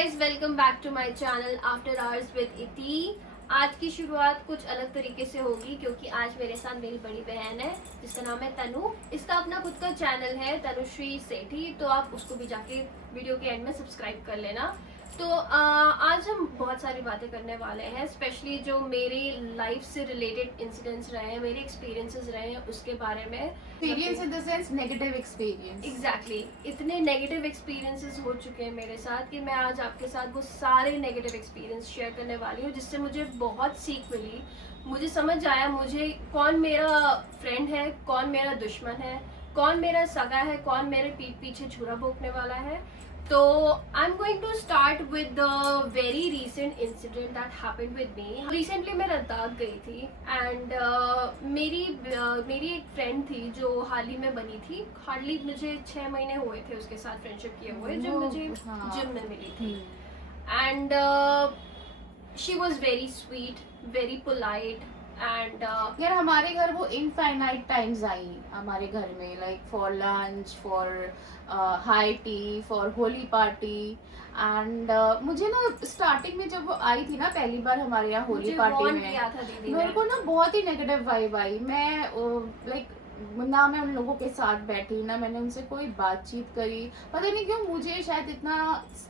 Guys, welcome back to my channel after hours with Iti. आज की शुरुआत कुछ अलग तरीके से होगी क्योंकि आज मेरे साथ मेरी बड़ी बहन है जिसका नाम है तनु। इसका अपना खुद का चैनल है तनुश्री सेठी, तो आप उसको भी जाके वीडियो के एंड में सब्सक्राइब कर लेना। तो आज हम बहुत सारी बातें करने वाले हैं, स्पेशली जो मेरी लाइफ से रिलेटेड इंसिडेंट्स रहे हैं, मेरे एक्सपीरियंसेस रहे हैं उसके बारे में। Experience in the sense negative experience. Exactly, इतने नेगेटिव एक्सपीरियंसेस हो चुके हैं मेरे साथ कि मैं आज आपके साथ वो सारे नेगेटिव एक्सपीरियंस शेयर करने वाली हूँ, जिससे मुझे बहुत सीख मिली। मुझे समझ आया मुझे कौन मेरा फ्रेंड है, कौन मेरा दुश्मन है, कौन मेरा सगा है, कौन मेरे पीठ पीछे छुरा भोंकने वाला है। तो I am going to start with the very recent incident that happened with me. Recently मैं लद्दाख गई थी एंड मेरी एक फ्रेंड थी जो हाल ही में बनी थी। हार्डली मुझे 6 महीने हुए थे उसके साथ फ्रेंडशिप किए हुए, जब मुझे जिम में मिली थी। And she was very sweet, very polite and यार हमारे घर वो इनफाइनाइट टाइम्स आई हमारे घर में, like for lunch, for high tea, for Holi party. And मुझे ना स्टार्टिंग में जब वो आई थी ना पहली बार हमारे यहाँ होली पार्टी में, मेरे को ना बहुत ही नेगेटिव वाइब आई। मैं लाइक ना मैं उन लोगों के साथ बैठी, ना मैंने उनसे कोई बातचीत करी। पता नहीं क्यों मुझे शायद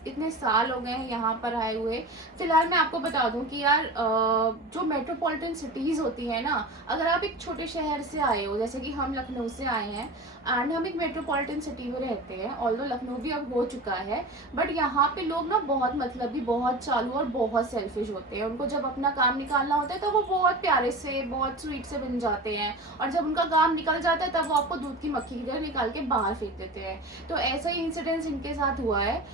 इतने साल हो गए हैं यहाँ पर आए हुए। फिलहाल मैं आपको बता दूं कि यार जो मेट्रोपॉलिटन सिटीज़ होती है ना, अगर आप एक छोटे शहर से आए हो, जैसे कि हम लखनऊ से आए हैं एंड हम एक मेट्रोपॉलिटन सिटी में रहते हैं, ऑल्दो लखनऊ भी अब हो चुका है, बट यहाँ पे लोग ना बहुत मतलबी, बहुत चालू और बहुत सेल्फिश होते हैं। उनको जब अपना काम निकालना होता है तो वो बहुत प्यारे से, बहुत स्वीट से बन जाते हैं, और जब उनका काम निकल जाता है तब वो आपको दूध की मक्खी की तरह निकाल के बाहर फेंक देते हैं। तो ऐसा ही इंसिडेंस इनके साथ हुआ है,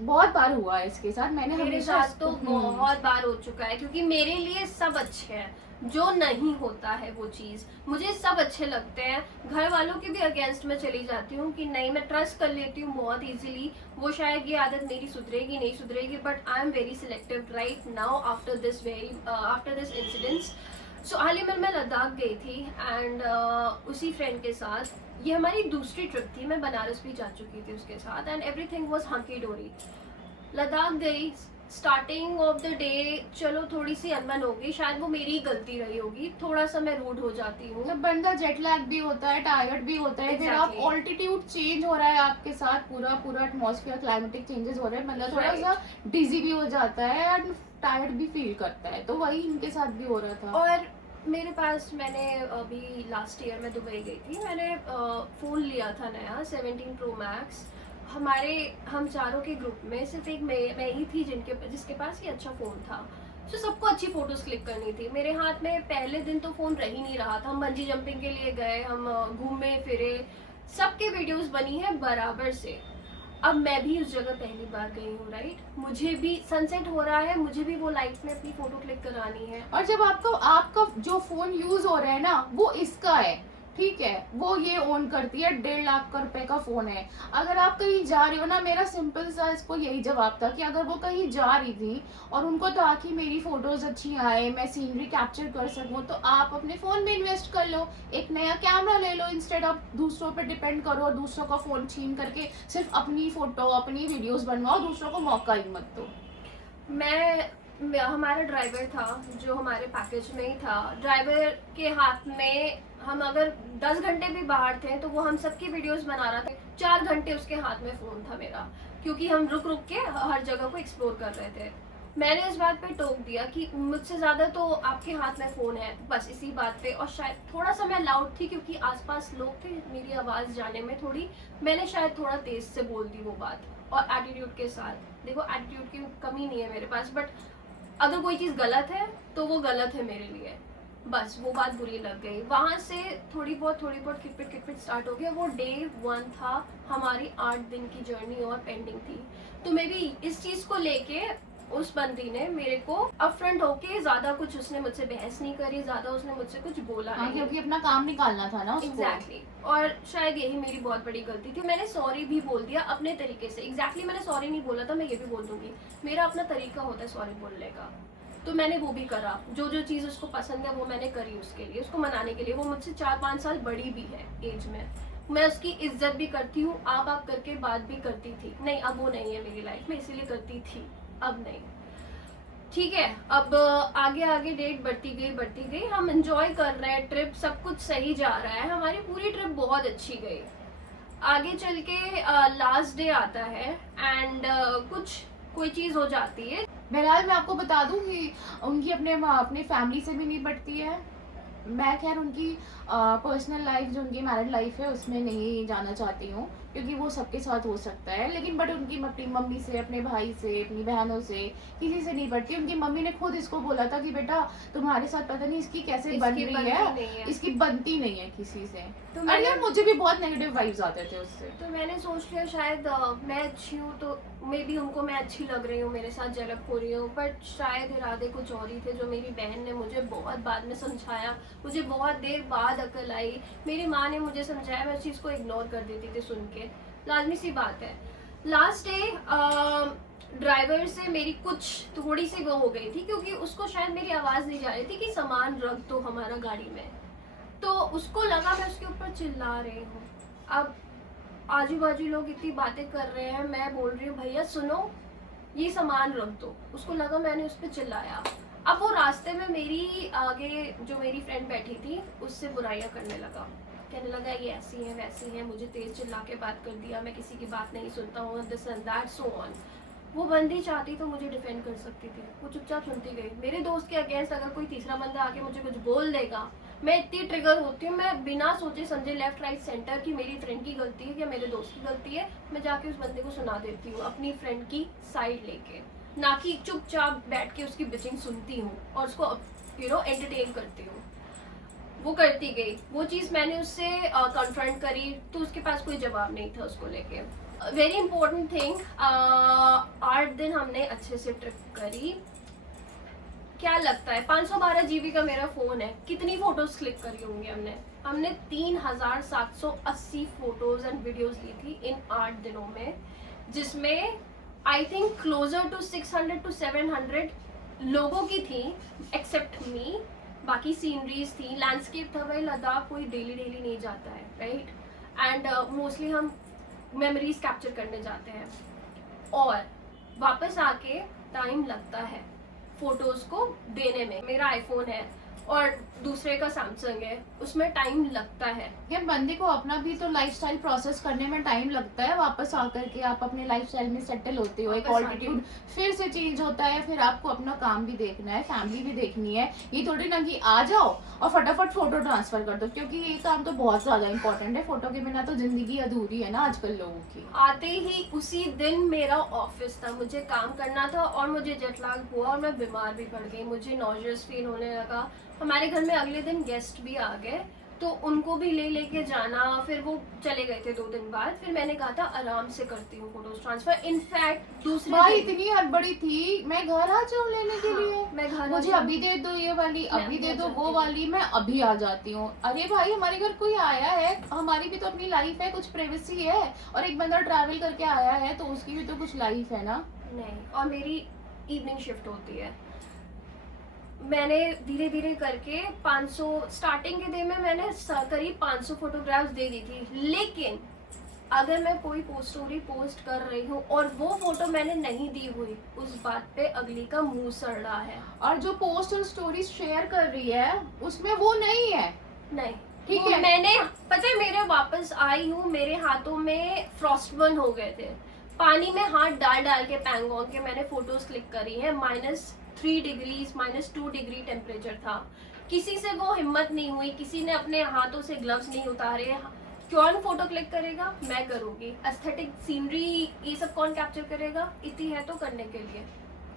बहुत बार हुआ है इसके साथ। मेरे साथ तो बहुत बार हो चुका है, क्योंकि मेरे लिए सब अच्छे हैं, जो नहीं होता है वो चीज मुझे सब अच्छे लगते हैं। घर वालों के भी अगेंस्ट में चली जाती हूँ कि नहीं, मैं ट्रस्ट कर लेती हूँ बहुत इजीली। वो शायद ये आदत मेरी सुधरेगी नहीं सुधरेगी, but I am very selective right now after this incidents. So हाल ही में मैं लद्दाख गई थी एंड उसी फ्रेंड के साथ, ये हमारी दूसरी ट्रिप थी। मैं बनारस भी जा चुकी थी उसके साथ एंड एवरीथिंग वाज हंकी डोरी। लद्दाख गई, स्टार्टिंग ऑफ द डे चलो थोड़ी सी अनबन होगी, शायद वो मेरी गलती रही होगी, थोड़ा सा मैं रूड हो जाती हूँ। मतलब बंदा जेट लैग भी होता है, टायर्ड भी होता है, फिर आप ऑल्टीट्यूड चेंज हो रहा है आपके साथ, पूरा एटमॉस्फेयर क्लाइमेटिक चेंजेस हो रहे हैं, मतलब थोड़ा सा डिजी भी हो जाता है एंड टायर्ड भी फील करता है। तो वही इनके साथ भी हो रहा था। और मेरे पास, मैंने अभी लास्ट ईयर में दुबई गई थी, मैंने फ़ोन लिया था नया 17 Pro Max। हम चारों के ग्रुप में सिर्फ एक मैं ही थी जिसके पास ये अच्छा फ़ोन था। तो सबको अच्छी फोटोज क्लिक करनी थी। मेरे हाथ में पहले दिन तो फ़ोन रह ही नहीं रहा था। हम बंजी जंपिंग के लिए गए, हम घूमे फिरे, सबके वीडियोस बनी है बराबर से। अब मैं भी उस जगह पहली बार गई हूँ राइट, मुझे भी सनसेट हो रहा है, मुझे भी वो लाइट में अपनी फोटो क्लिक करानी है। और जब आपका जो फोन यूज हो रहा है ना वो इसका है, ठीक है, वो ये ओन करती है, 1.5 लाख रुपए का फोन है। अगर आप कहीं जा रही हो ना, मेरा सिंपल सा इसको यही जवाब था कि अगर वो कहीं जा रही थी और उनको था कि मेरी फोटोज अच्छी आए, मैं सीनरी कैप्चर कर सकूं, तो आप अपने फोन में इन्वेस्ट कर लो, एक नया कैमरा ले लो, इंस्टेड ऑफ दूसरों पे डिपेंड करो और दूसरों का फोन छीन करके सिर्फ अपनी फोटो, अपनी वीडियोज बनवाओ, दूसरों को मौका ही मत दो। हमारा ड्राइवर था जो हमारे पैकेज में ही था। ड्राइवर के हाथ में, हम अगर 10 घंटे भी बाहर थे तो वो हम सबकी वीडियोस बना रहा था। 4 घंटे उसके हाथ में फ़ोन था मेरा, क्योंकि हम रुक रुक के हर जगह को एक्सप्लोर कर रहे थे। मैंने इस बात पे टोक दिया कि मुझसे ज़्यादा तो आपके हाथ में फ़ोन है, बस इसी बात पे। और शायद थोड़ा सा मैं लाउड थी क्योंकि आसपास लोग थे, मेरी आवाज़ जाने में थोड़ी, मैंने शायद थोड़ा तेज़ से बोल दी वो बात, और एटीट्यूड के साथ। देखो, एटीट्यूड की कमी नहीं है मेरे पास, बट अगर कोई चीज़ गलत है तो वो गलत है मेरे लिए। बस वो बात बुरी लग गई। वहाँ से थोड़ी बहुत किटपिट स्टार्ट हो गया। वो डे 1 था, हमारी 8 दिन की जर्नी और पेंडिंग थी। तो मे बी इस चीज़ को लेके उस बंदी ने मेरे को अपफ्रंट होके ज़्यादा कुछ, उसने मुझसे बहस नहीं करी, ज़्यादा उसने मुझसे कुछ बोला नहीं, क्योंकि अपना काम निकालना था ना उसको। एग्जैक्टली। और शायद यही मेरी बहुत बड़ी गलती थी। मैंने सॉरी भी बोल दिया अपने तरीके से। एग्जैक्टली मैंने सॉरी नहीं बोला था, मैं ये भी बोल दूंगी, मेरा अपना तरीका होता है सॉरी बोलने का। तो मैंने वो भी करा, जो चीज़ उसको पसंद है वो मैंने करी उसके लिए, उसको मनाने के लिए। वो मुझसे 4-5 साल बड़ी भी है एज में। मैं उसकी इज्जत भी करती हूँ, आप करके बात भी करती थी। नहीं, अब वो नहीं है मेरी लाइफ में, इसीलिए करती थी, अब नहीं। ठीक है, अब आगे आगे डेट बढ़ती गई, हम एंजॉय कर रहे हैं, ट्रिप सब कुछ सही जा रहा है, हमारी पूरी ट्रिप बहुत अच्छी गई। आगे चल के लास्ट डे आता है एंड कुछ कोई चीज़ हो जाती है। बहरहाल मैं आपको बता दूं कि उनकी अपने फैमिली से भी नहीं बढ़ती है। मैं खैर उनकी पर्सनल लाइफ जो उनकी मैरिड लाइफ है उसमें नहीं जाना चाहती हूँ, क्योंकि वो सबके साथ हो सकता है, लेकिन बट उनकी अपनी मम्मी से, अपने भाई से, अपनी बहनों से, किसी से नहीं बढ़ती। उनकी मम्मी ने खुद इसको बोला था कि बेटा तुम्हारे साथ पता नहीं इसकी कैसे बन इसकी रही बनती है, नहीं है। इसकी बनती नहीं है किसी से। तो अरे मैंने यार मुझे भी बहुत नेगेटिव वाइब्स आते थे उससे। तो मैंने सोच लिया शायद मैं अच्छी हूँ, तो मे बी उनको मैं अच्छी लग रही हूँ, मेरे साथ जलक हो रही हूँ, बट शायद इरादे कुछ और ही थे, जो मेरी बहन ने मुझे बहुत बाद में समझाया, मुझे बहुत देर बाद अकल आई, मेरी माँ ने मुझे समझाया, मैं उस चीज़ को इग्नोर कर देती थी सुन के। लाजमी सी बात है। लास्ट डे ड्राइवर से मेरी कुछ थोड़ी सी वो हो गई थी, क्योंकि उसको शायद मेरी आवाज़ नहीं जा रही थी कि सामान रख दो हमारा गाड़ी में, तो उसको लगा मैं उसके ऊपर चिल्ला रही हूँ। अब आजू बाजू लोग इतनी बातें कर रहे हैं, मैं बोल रही हूँ भैया सुनो, ये सामान रख दो, उसको लगा मैंने उस पर चिल्लाया। अब वो रास्ते में मेरी आगे जो मेरी फ्रेंड बैठी थी उससे बुराइयां करने लगा, कहने लगा ये ऐसी है वैसी है, मुझे तेज चिल्ला के बात कर दिया, मैं किसी की बात नहीं सुनता हूँ, this and that so on. वो बंदी चाहती तो मुझे डिफेंड कर सकती थी, वो चुपचाप सुनती गई। मेरे दोस्त के अगेंस्ट अगर कोई तीसरा बंदा आके मुझे कुछ बोल देगा, मैं इतनी ट्रिगर होती हूँ, मैं बिना सोचे समझे लेफ्ट राइट सेंटर की मेरी फ्रेंड की गलती है या मेरे दोस्त की गलती है, मैं जाके उस बंदे को सुना देती हूँ अपनी फ्रेंड की साइड लेके, ना कि चुपचाप बैठ के उसकी बिचिंग सुनती हूँ और उसको एंटरटेन करती हूँ। वो करती गई, वो चीज़ मैंने उससे कन्फ्रंट करी, तो उसके पास कोई जवाब नहीं था उसको लेके। वेरी इंपॉर्टेंट थिंग, 8 दिन हमने अच्छे से ट्रिप करी। क्या लगता है 512 GB का मेरा फ़ोन है, कितनी फ़ोटोज़ क्लिक करी होंगी हमने 3780 फ़ोटोज़ एंड वीडियोज़ ली थी इन 8 दिनों में, जिसमें I think closer to 600 to 700 लोगों की थी एक्सेप्ट मी। बाकी सीनरीज थी, लैंडस्केप था, भाई लद्दाख कोई डेली नहीं जाता है, राइट। एंड मोस्टली हम मेमोरीज कैप्चर करने जाते हैं, और वापस आके टाइम लगता है फोटोज़ को देने में। मेरा आईफोन है और दूसरे का सैमसंग है, उसमें टाइम लगता है। यार बंदे को अपना भी तो लाइफस्टाइल प्रोसेस करने में टाइम लगता है, वापस आकर के आप अपने लाइफस्टाइल में सेटल होते हो, एक ऑल्टीट्यूड फिर से चेंज होता है, फिर आपको अपना काम भी देखना है, फैमिली भी देखनी है। ये थोड़ी ना कि आ जाओ और फटाफट फोटो ट्रांसफर कर दो, क्योंकि ये काम तो बहुत ज्यादा इंपॉर्टेंट है, फोटो के बिना तो जिंदगी अधूरी है ना आजकल लोगों की। आते ही उसी दिन मेरा ऑफिस था, मुझे काम करना था और मुझे जेट लैग हुआ और मैं बीमार भी पड़ गई, मुझे नॉजियस फील होने लगा। हमारे घर में अगले दिन गेस्ट भी आ गए, तो उनको भी लेके जाना, फिर वो चले गए थे 2 दिन बाद। फिर मैंने कहा था आराम से करती हूँ फोटोज ट्रांसफर। इनफैक्ट दूसरे भाई इतनी हड़बड़ी थी, मैं घर आ जाऊँ लेने के लिए, मैं घर मुझे अभी दे दो ये वाली, अभी दे दो वो वाली, मैं अभी आ जाती हूँ। अरे भाई हमारे घर कोई आया है, हमारी भी तो अपनी लाइफ है, कुछ प्राइवेसी है, और एक बंदा ट्रैवल करके आया है तो उसकी भी तो कुछ लाइफ है ना। नहीं, और मेरी इवनिंग शिफ्ट होती है। मैंने धीरे धीरे करके 500 स्टार्टिंग के दिन में मैंने करीब 500 फोटोग्राफ्स दे दी थी, लेकिन अगर मैं कोई स्टोरी पोस्ट कर रही हूँ और वो फोटो मैंने नहीं दी हुई, उस बात पे अगली का मुंह सड़ रहा है। और जो पोस्ट और स्टोरी शेयर कर रही है उसमें वो नहीं है, नहीं ठीक है। मैंने पता है, मेरे वापस आई हूँ, मेरे हाथों में फ्रॉस्ट बर्न हो गए थे, पानी में हाथ डाल के पैंगोंग के मैंने फोटोज क्लिक करी है। -3 डिग्री -2 डिग्री टेम्परेचर था, किसी से वो हिम्मत नहीं हुई, किसी ने अपने हाथों से ग्लव्स नहीं उतारे। कौन फोटो क्लिक करेगा? मैं करूंगी। एस्थेटिक सीनरी ये सब कौन कैप्चर करेगा? इतनी है तो करने के लिए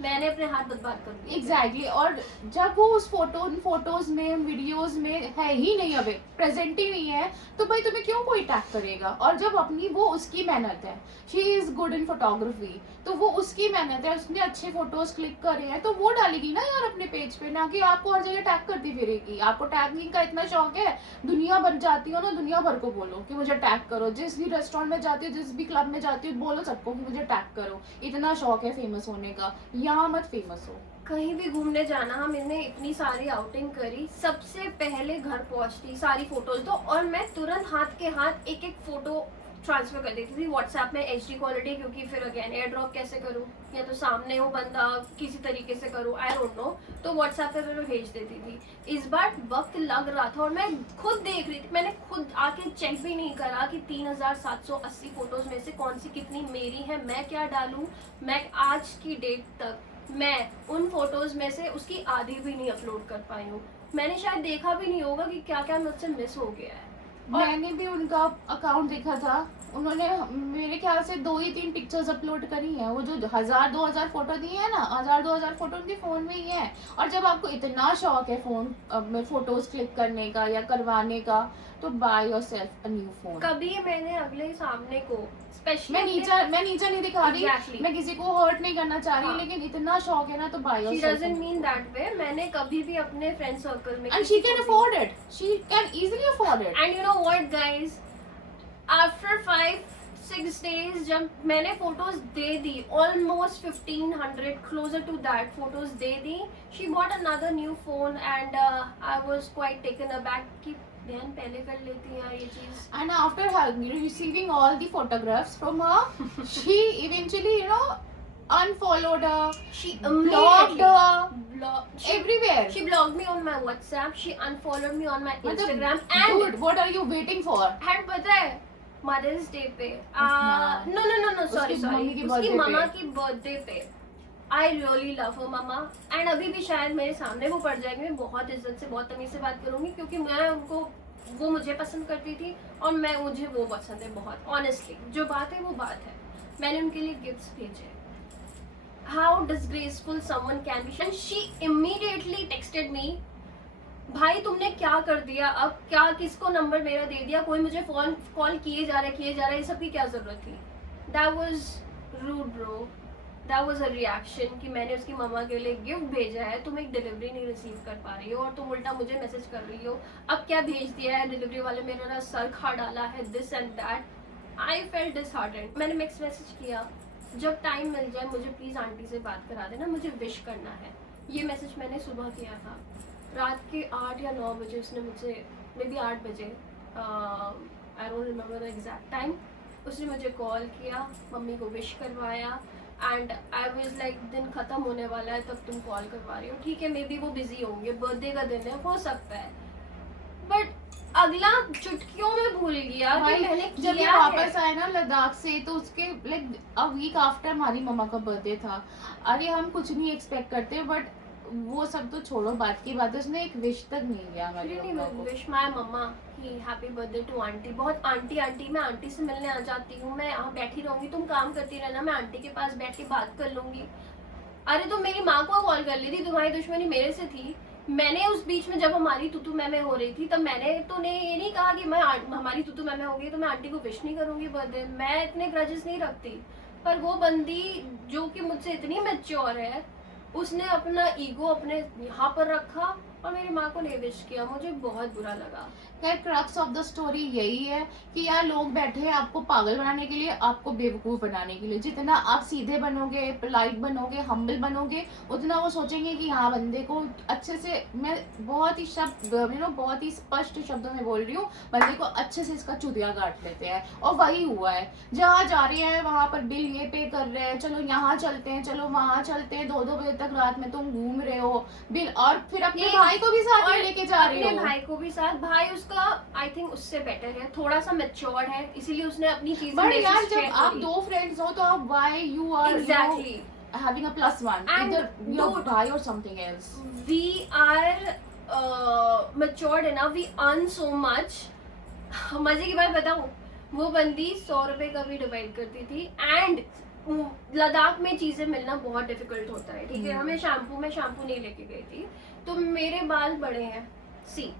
मैंने अपने हाथ बर्बाद कर दिए। एग्जैक्टली और जब वो उस फोटोज में वीडियोस में है ही नहीं, अभी प्रेजेंट ही नहीं है, तो भाई तुम्हें क्यों कोई टैग करेगा। और जब अपनी वो उसकी मेहनत है, she is good in photography, तो वो उसकी मेहनत है, उसने अच्छे फोटोज क्लिक करे हैं तो वो डालेगी ना यार अपने पेज पे, ना कि आपको हर जगह टैग करती फिरेगी। आपको टैगिंग का इतना शौक है, दुनिया भर जाती हो ना, दुनिया भर को बोलो कि मुझे टैग करो, जिस भी रेस्टोरेंट में जाती हो, जिस भी क्लब में जाती हो, बोलो सबको कि मुझे टैग करो। इतना शौक है फेमस होने का, यहाँ मत फेमस हो। कहीं भी घूमने जाना, हमने इतनी सारी आउटिंग करी, सबसे पहले घर पहुंचती सारी फोटोज दो और मैं तुरंत हाथ के हाथ एक एक फोटो ट्रांसफर कर देती थी व्हाट्सएप में HD क्वालिटी, क्योंकि फिर अगेन एयर ड्रॉप कैसे करूँ, या तो सामने हो बंदा किसी तरीके से करूँ, आई डोंट नो, तो व्हाट्सएप पे मैं भेज देती थी। इस बार वक्त लग रहा था और मैं खुद देख रही थी, मैंने खुद आके चेक भी नहीं करा कि 3780 फोटोज में से कौन सी कितनी मेरी है, मैं क्या डालूं। मैं आज की डेट तक मैं उन फोटोज में से उसकी आधी भी नहीं अपलोड कर पाई हूँ। मैंने शायद देखा भी नहीं होगा कि क्या क्या मुझसे मिस हो गया है। मैंने भी उनका अकाउंट देखा था, उन्होंने मेरे ख्याल से 2 ही 3 पिक्चर्स अपलोड करी हैं। वो जो 1000-2000 फोटो दी है ना, 1000-2000 फोटो उनके फोन में ही है। और जब आपको इतना शौक है फोन में फोटोज क्लिक करने का या करवाने का, तो by yourself a new phone. कभी मैंने अगले सामने को स्पेशली मैं नीचा नहीं दिखा रही, Exactly. मैं किसी को हर्ट नहीं करना चाह रही, हाँ. लेकिन इतना शौक है ना तो by She yourself. doesn't mean that way. मैंने कभी भी अपने फ्रेंड सर्कल में And she can afford it. She can easily afford it. And you know what guys, after 5-6 days जब मैंने photos they the, almost 1500 closer to that photos they the, she bought another new phone and I was quite taken aback कि बहन पहले कर लेती है ये चीज। And after receiving all the photographs from her, she eventually, unfollowed her, She blocked her she everywhere. blocked me on my WhatsApp, she unfollowed me on my मतलब, Instagram and dude, what are you waiting for? and पता है mother's day पे no sorry उसकी उसकी birthday मामा पे। की birthday पे I really love her mama, and अभी भी शायद मेरे सामने वो पड़ जाएंगे, मैं बहुत इज्जत से बहुत तमीज से बात करूंगी, क्योंकि मैं उनको, वो मुझे पसंद करती थी और मैं मुझे वो पसंद है बहुत। ऑनेस्टली जो बात है वो बात है। मैंने उनके लिए गिफ्ट्स भेजे, how disgraceful someone can be, and she immediately texted me, भाई तुमने क्या कर दिया, अब क्या किसको नंबर मेरा दे दिया, कोई मुझे फोन कॉल किए जा रहा है, ये सब की क्या जरूरत थी। That was rude bro, that was a reaction कि मैंने उसकी मम्मा के लिए गिफ्ट भेजा है, तुम एक डिलीवरी नहीं रिसीव कर पा रही हो और तुम उल्टा मुझे मैसेज कर रही हो, अब क्या भेज दिया है डिलीवरी वाले, मेरा सर खा डाला है, this and that. I felt disheartened. मैंने मिक्स मैसेज किया, जब टाइम मिल जाए मुझे प्लीज़ आंटी से बात करा देना, मुझे विश करना है। ये मैसेज मैंने सुबह किया था, रात के 8 या 9 बजे उसने मुझे, मे बी 8 बजे, I don't remember the exact time, उसने मुझे कॉल किया, मम्मी को विश करवाया, एंड आई वाज लाइक दिन ख़त्म होने वाला है तब तुम कॉल करवा रही हो, ठीक है मे बी वो बिजी होंगे, बर्थडे का दिन है, हो सकता है, बट अगला चुटकियों में भूल गया कि मैंने जब ये किया वापस है। आए ना लद्दाख से, तो उसके लाइक अ वीक आफ्टर हमारी मम्मा का बर्थडे था। अरे हम कुछ नहीं एक्सपेक्ट करते, बट वो सब तो छोड़ो, बात की बात है, उसने एक विश तक नहीं दिया हमारी मम्मा को। विश माय मम्मा कि हैप्पी बर्थडे टू आंटी, बहुत आंटी आंटी, मैं आंटी से मिलने आ जाती हूँ, मैं यहाँ बैठी रहूंगी, तुम काम करती रहना, मैं आंटी के पास बैठ के बात कर लूंगी। अरे तुम मेरी माँ को कॉल कर ली थी, तुम्हारी दुश्मनी मेरे से थी। मैंने उस बीच में जब हमारी तुतु मैमे हो रही थी, तब मैंने तो ने ये नहीं कहा कि मैं हमारी तुतु मैमे हो गई तो मैं आंटी को विश नहीं करूंगी बर्थडे, मैं इतने ग्रजेस नहीं रखती। पर वो बंदी जो कि मुझसे इतनी मैच्योर है, उसने अपना ईगो अपने यहाँ पर रखा और मेरी माँ को नहीं विश किया, मुझे बहुत बुरा लगा। खैर क्रक्स ऑफ द स्टोरी यही है कि यार लोग बैठे हैं आपको पागल बनाने के लिए, आपको बेवकूफ़ बनाने के लिए। जितना आप सीधे बनोगे, पोलाइट बनोगे, हम्बल बनोगे, उतना वो सोचेंगे कि हाँ बंदे को अच्छे से, मैं बहुत ही बहुत ही स्पष्ट शब्दों में बोल रही हूँ, बंदे को अच्छे से इसका चुतिया काट लेते हैं। और वही हुआ है, जहाँ जा रहे हैं वहाँ पर बिल ये पे कर रहे हैं, चलो यहाँ चलते हैं, चलो वहाँ चलते हैं, 2-2 बजे तक रात में तुम घूम रहे हो बिल, और फिर अपने भाई को भी साथ में लेके जा रहे अपने हो। भाई को भी साथ, भाई उसका आई थिंक उससे बेटर है, थोड़ा सा मैच्योर है, इसीलिए उसने अपनी चीजें बट मेरे से यार share जब आप करी। 2 फ्रेंड्स हो तो आप why you are Exactly. having a +1 And either your dude, guy or something else. We are matured enough, we earn so much। मजे की बात बताऊं, वो बंदी 100 रुपए का भी डिवाइड करती थी, एंड लद्दाख में चीजें मिलना बहुत डिफिकल्ट होता है, ठीक है। हमें मैं शैम्पू नहीं लेके गई थी, तो मेरे बाल बड़े हैं, सी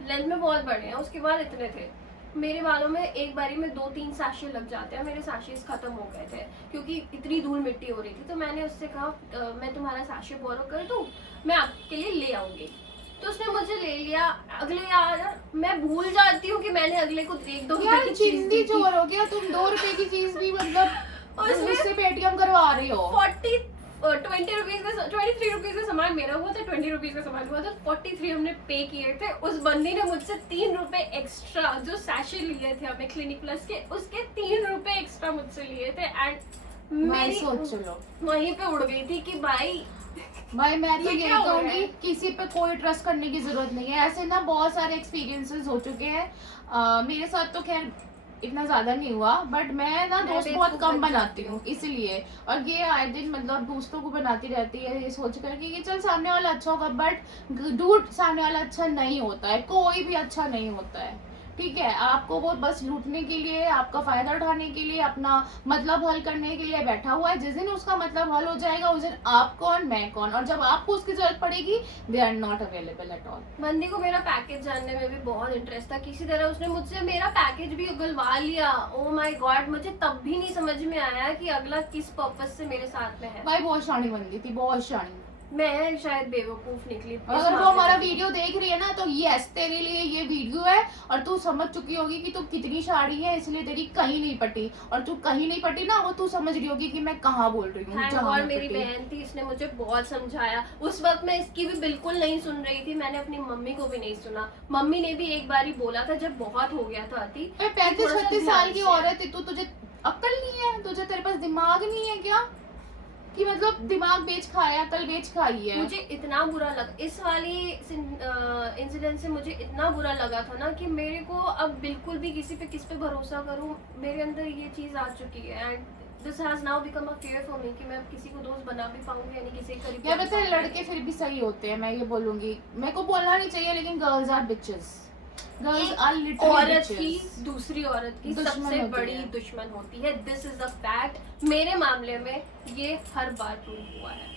लेंथ में बहुत बड़े हैं, उसके बाल इतने थे, मेरे बालों में एक बारी में 2-3 साशे लग जाते हैं, मेरे साशेस खत्म हो गए थे क्योंकि इतनी धूल मिट्टी हो रही थी। तो मैंने उससे कहा मैं तुम्हारा साशे बोरो कर दूं, मैं आपके लिए ले आऊंगी। तो उसने मुझे ले लिया। अगले यार मैं भूल जाती हूँ कि मैंने अगले को 1-2 रुपए यार की चीज चिंदी दी थी। चोर हो गया, तुम 2 रुपए की चीज भी मतलब उसने उससे पेटीएम करवा रही हो। 20 रुपीज का 23 रुपीज का सामान मेरा हुआ था, 20 रुपीज का सामान हुआ था, 43 हमने पे किए थे। उस बंदी ने मुझसे 3 रुपए एक्स्ट्रा जो सैशे लिए थे हमें क्लिनिक प्लस के, उसके 3 रुपए एक्स्ट्रा मुझसे लिए थे। एंड मेरी सोच लो वहीं पे उड़ गई थी कि भाई मैं तो ये यही क्या हो रहा कहूंगी है? किसी पे कोई ट्रस्ट करने की जरूरत नहीं है। ऐसे ना बहुत सारे एक्सपीरियंसेस हो चुके हैं। मेरे साथ तो खैर इतना ज्यादा नहीं हुआ, बट मैं ना मैं दोस्त बेवकूफ बहुत कम बन बनाती जाती हूँ हूँ। इसलिए। और ये आए दिन मतलब दोस्तों को बनाती रहती है ये सोच कर कि चल सामने वाला अच्छा होगा, बट डूड सामने वाला अच्छा नहीं होता है, कोई भी अच्छा नहीं होता है। ठीक है, आपको वो बस लूटने के लिए, आपका फायदा उठाने के लिए, अपना मतलब हल करने के लिए बैठा हुआ है। जिस दिन उसका मतलब हल हो जाएगा उस दिन आप कौन मैं कौन, और जब आपको उसकी जरूरत पड़ेगी they are not available at all. बंदी को मेरा पैकेज जानने में भी बहुत इंटरेस्ट था। किसी तरह उसने मुझसे मेरा पैकेज भी उगलवा लिया। ओ माय गॉड, मुझे तब भी नहीं समझ में आया कि अगला किस पर्पस से मेरे साथ में है। भाई बहुत शानी बंदी थी, बहुत शानी। मैं शायद बेवकूफ निकली। इस अगर वो मामले हमारा में। वीडियो देख रही है ना तो यस तेरे लिए ये वीडियो है, और तू समझ चुकी होगी कि तू कितनी शाड़ी है, इसलिए तेरी कहीं नहीं पटी। और तू कहीं नहीं पटी ना, वो तू समझ रही होगी कि मैं कहाँ बोल रही हूँ। थैंक जहाँ गॉड मैं मेरी पटी। बहन थी, इसने मुझे बहुत समझाया। उस वक्त मैं इसकी भी बिल्कुल नहीं सुन रही थी। मैंने अपनी मम्मी को भी नहीं सुना। मम्मी ने भी एक बार ही बोला था जब बहुत हो गया था अति। 35-36 साल की औरत है तू, तुझे अक्ल नहीं है, तुझे तेरे पास दिमाग नहीं है क्या कि मतलब दिमाग बेच खाया, अकल बेच खाई है। मुझे इतना बुरा लगा इस वाली इंसिडेंट से, मुझे इतना बुरा लगा था ना कि मेरे को अब बिल्कुल भी किसी पे किस पे भरोसा करूं, मेरे अंदर ये चीज आ चुकी है। And this has now become a fear for me कि मैं अब किसी को दोस्त बना भी पाऊंगी या नहीं, किसी के करीब यार जा वैसे पाऊंगी। लड़के फिर भी सही होते हैं, मैं ये बोलूंगी। मेरे को बोलना नहीं चाहिए लेकिन girls are bitches, girls are एक औरत लिटरली ही दूसरी औरत की दुश्मन सबसे होती बड़ी है। दुश्मन होती है। This is a fact. मेरे मामले में ये हर बार प्रूव हुआ है।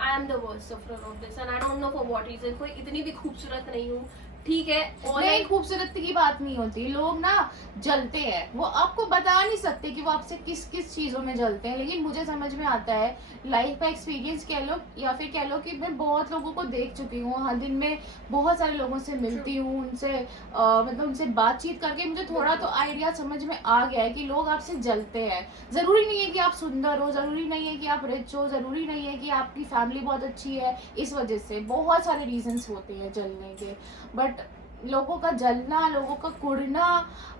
I am the worst sufferer of this and I don't know for what reason. कोई इतनी भी खूबसूरत नहीं हूँ, ठीक है। और नहीं, खूबसूरती की बात नहीं होती। लोग ना जलते हैं, वो आपको बता नहीं सकते कि वो आपसे किस किस चीजों में जलते हैं। लेकिन मुझे समझ में आता है, लाइफ का एक्सपीरियंस कह लो या फिर कह लो कि मैं बहुत लोगों को देख चुकी हूँ। हर दिन में बहुत सारे लोगों से मिलती हूँ, उनसे मतलब उनसे बातचीत करके मुझे थोड़ा तो आइडिया समझ में आ गया है कि लोग आपसे जलते हैं। जरूरी नहीं है कि आप सुंदर हो, जरूरी नहीं है कि आप रिच हो, जरूरी नहीं है कि आपकी फैमिली बहुत अच्छी है। इस वजह से बहुत सारे रीजंस होते हैं जलने के, बट लोगों का जलना, लोगों का कुड़ना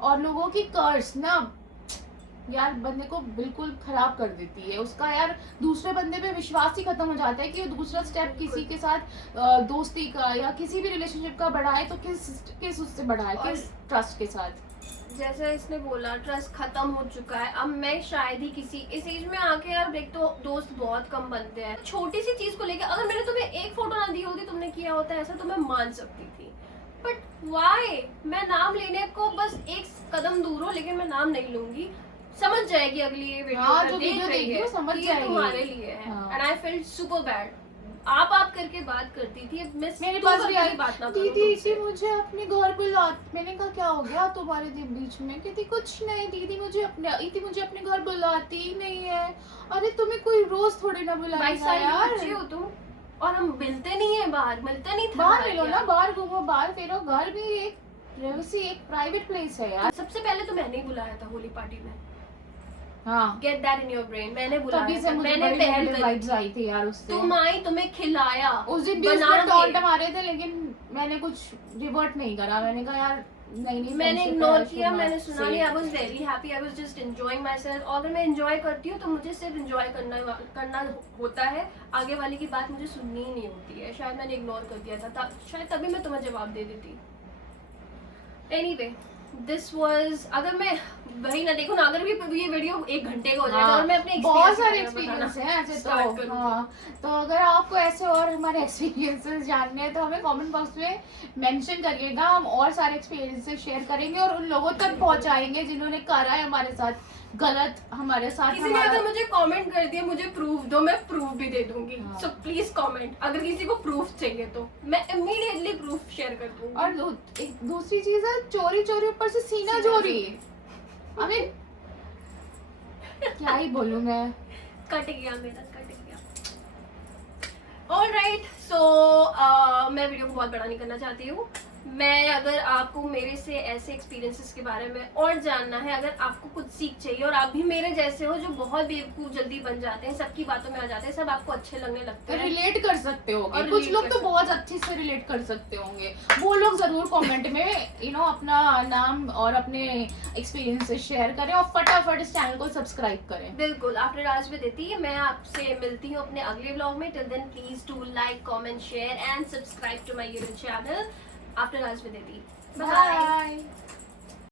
और लोगों की कर्स ना यार बंदे को बिल्कुल खराब कर देती है। उसका यार दूसरे बंदे पे विश्वास ही खत्म हो जाता है कि वो दूसरा स्टेप किसी के साथ दोस्ती का या किसी भी रिलेशनशिप का बढ़ाए तो किस उससे बढ़ाए, किस ट्रस्ट के साथ। जैसे इसने बोला ट्रस्ट खत्म हो चुका है। अब मैं शायद ही किसी इस एज में आके, यार देख तो दोस्त बहुत कम बनते हैं। छोटी सी चीज को लेकर अगर मैंने तुम्हें एक फोटो ना दी होती, तुमने किया होता ऐसा, तो मैं मान सकती थी। But why? मैं नाम लेने को बस एक कदम दूर हो, लेकिन मैं नाम नहीं लूंगी। समझ जाएगी अगली ये वीडियो हाँ, देख जो वीडियो रही देगी है वो समझ कि ये जाएगी। तुम्हारे लिए है। हाँ। And I felt super bad. आप करके बात करती थी, मिस मेरे तू पास भी करके आई, बात ना करो दीदी तुमसे। जी मुझे अपने घर बुला। मैंने कहा क्या हो गया तुम्हारे दिन बीच में? कहती कुछ नहीं दीदी, मुझे अपने घर बुलाती ही नहीं है। अरे तुम्हें कोई रोज थोड़ी ना 22 बुलाएगा साल की यार। बच्ची हो तुम, और हम मिलते नहीं है बाहर, मिलता नहीं था बाहर मिलो क्या? ना, बाहर घूमो, बाहर फिरो। घर भी एक प्राइवेसी, एक प्राइवेट प्लेस है यार। सबसे पहले तो मैंने ही बुलाया था होली पार्टी में। हाँ, get that in your brain. मैंने तभी बुलाया से था, मुझे मैंने बड़ी पहल नेगेटिव करी वाइब्स थी। आई थी यार उससे। तुम आई, तुम्हें खिलाया उस दिन भी बना उसने के। टॉन्ट मारे थे लेकिन मैंने कुछ रिवर्ट नहीं करा। मैंने कहा यार नहीं मैंने friendship इग्नोर है, किया, should not मैंने सुना say नहीं। आई it. Was very happy, I was just enjoying my self. और अगर मैं एंजॉय करती हूँ तो मुझे सिर्फ एंजॉय करना होता है, आगे वाले की बात मुझे सुननी ही नहीं होती है। शायद मैंने इग्नोर कर दिया था, शायद तभी मैं तुम्हें जवाब दे देती। एनीवे, दिस वाज, अगर मैं वही ना देखो ना, अगर भी ये वीडियो 1 घंटे का हो जाएगा और मैं अपने बहुत experience सारे के बारे में एक्सपीरियंस बताना हैं ऐसे start तो। करूँ हाँ, तो अगर आपको ऐसे और हमारे एक्सपीरियंसेस जानने हैं तो हमें कमेंट बॉक्स में मेंशन करिएगा। हम और सारे एक्सपीरियंसेस शेयर करेंगे और उन लोगों तक पहुंचाएंगे जिन्होंने करा है हमारे साथ। गलत हमारे साथ किसी ने हमारा अगर मुझे कमेंट कर दिया मुझे प्रूफ दो, मैं प्रूफ भी दे दूंगी। हाँ। सो प्लीज कमेंट, अगर किसी को प्रूफ चाहिए तो मैं इमीडिएटली प्रूफ शेयर कर दूंगी। और एक दूसरी चीज है, चोरी चोरी ऊपर से सीना सीना चोरी। आई मीन क्या ही बोलूं मैं। कट गया मेरा, कट गया। ऑलराइट, सो मैं वीडियो को बहुत बड़ा नहीं करना चाहती हूँ। मैं अगर आपको मेरे से ऐसे एक्सपीरियंसेस के बारे में और जानना है, अगर आपको कुछ सीख चाहिए और आप भी मेरे जैसे हो जो बहुत बेवकूफ जल्दी बन जाते हैं, सबकी बातों में आ जाते हैं, सब आपको अच्छे लगने लगते हैं, रिलेट कर सकते और होंगे कुछ relate लोग कर तो सकते बहुत अच्छे से रिलेट कर सकते होंगे, वो लोग जरूर कमेंट में अपना नाम और अपने एक्सपीरियंसेस शेयर करें और फटाफट इस चैनल को सब्सक्राइब करें। बिल्कुल। आफ्टर राज विद अदिति मैं आपसे मिलती हूँ अपने अगले व्लॉग में। Till then please do like, comment, share and subscribe to my YouTube channel after राज विद अदिति। बाय। बाय।